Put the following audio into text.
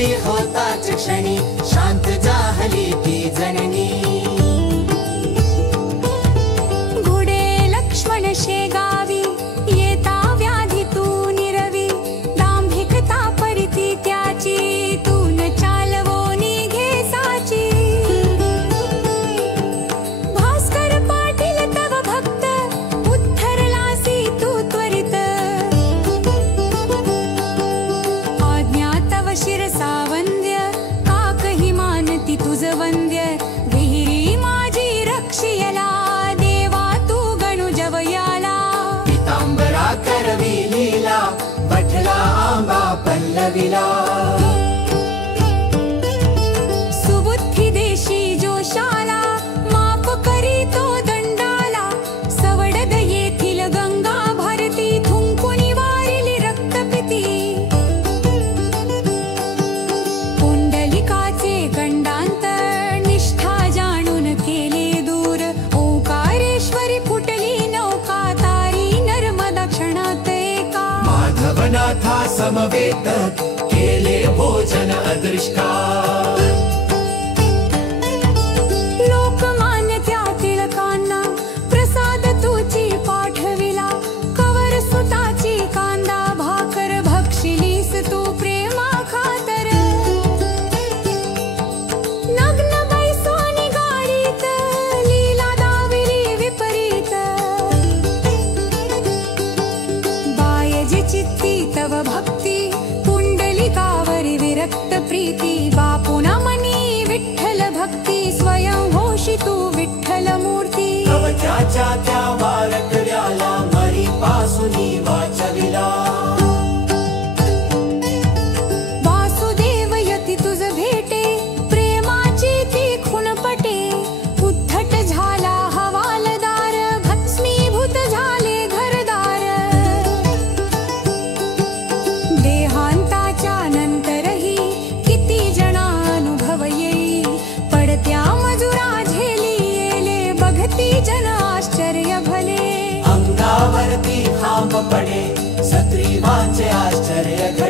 घडली होताच क्षणी शांत जाहली ती जननी। घोडे लक्ष्मण शेगावी येता व्याधीतून निरवी दांभिकता परिती त्याची तून चालवोनी घेसाची। भास्कर पाटील तव भक्त उद्धरलासी तू त्वरित आज्ञा तव शिरसा वंद्य काकही मानती तुझ वंद्य। विहिरी माझी रक्षियला देवा तू गणु जवयाला। पितांबरा करवी लीला पठला आंबा पल्लविला। सुबुद्धी देशी जोशाला माफ करी तो दंडाला। सवडद येथील गंगा भारती थुंकुनी वारिली रक्तपिती। पुंडलिकाचे गंडांतर निष्ठा जाणून केले दूर। ओंकारेश्वरी फुटली नौका तारी नर्मदा क्षणात एका। माधवनाथा समवेत केले भोजन अदृष्टा। लोकमान्य त्या टिळकांना प्रसाद तुची पाठविला। कवर सुताची कांदा भाकर भक्षिलीस तू प्रेमा खातर। नग्न बैसोनी गाडीत लीला दाविली विपरीत। बायजी चित्ती तव भक्ती पुंडलिकावरी विरक्त प्रीती। बापुना मनी विठ्ठल भक्ती स्वयं होशी तू विठ्ठल मूर्ती। तव त्याच्या त्या वारकऱ्याला मरी पासुनी वाचविला। वासुदेव यती तुझ भेटे प्रेमाची ती खुणपटे। उद्धट झाला हवालदार भस्मीभूत झाले घरदार। देहांताच्या नंतरही किती जना अनुभव येई। पडत्या मजुरा झेली येले बघती जन आश्चर्य भले। अंगावरती खांब पडे सत्रीवांचे आश्चर्य घडे।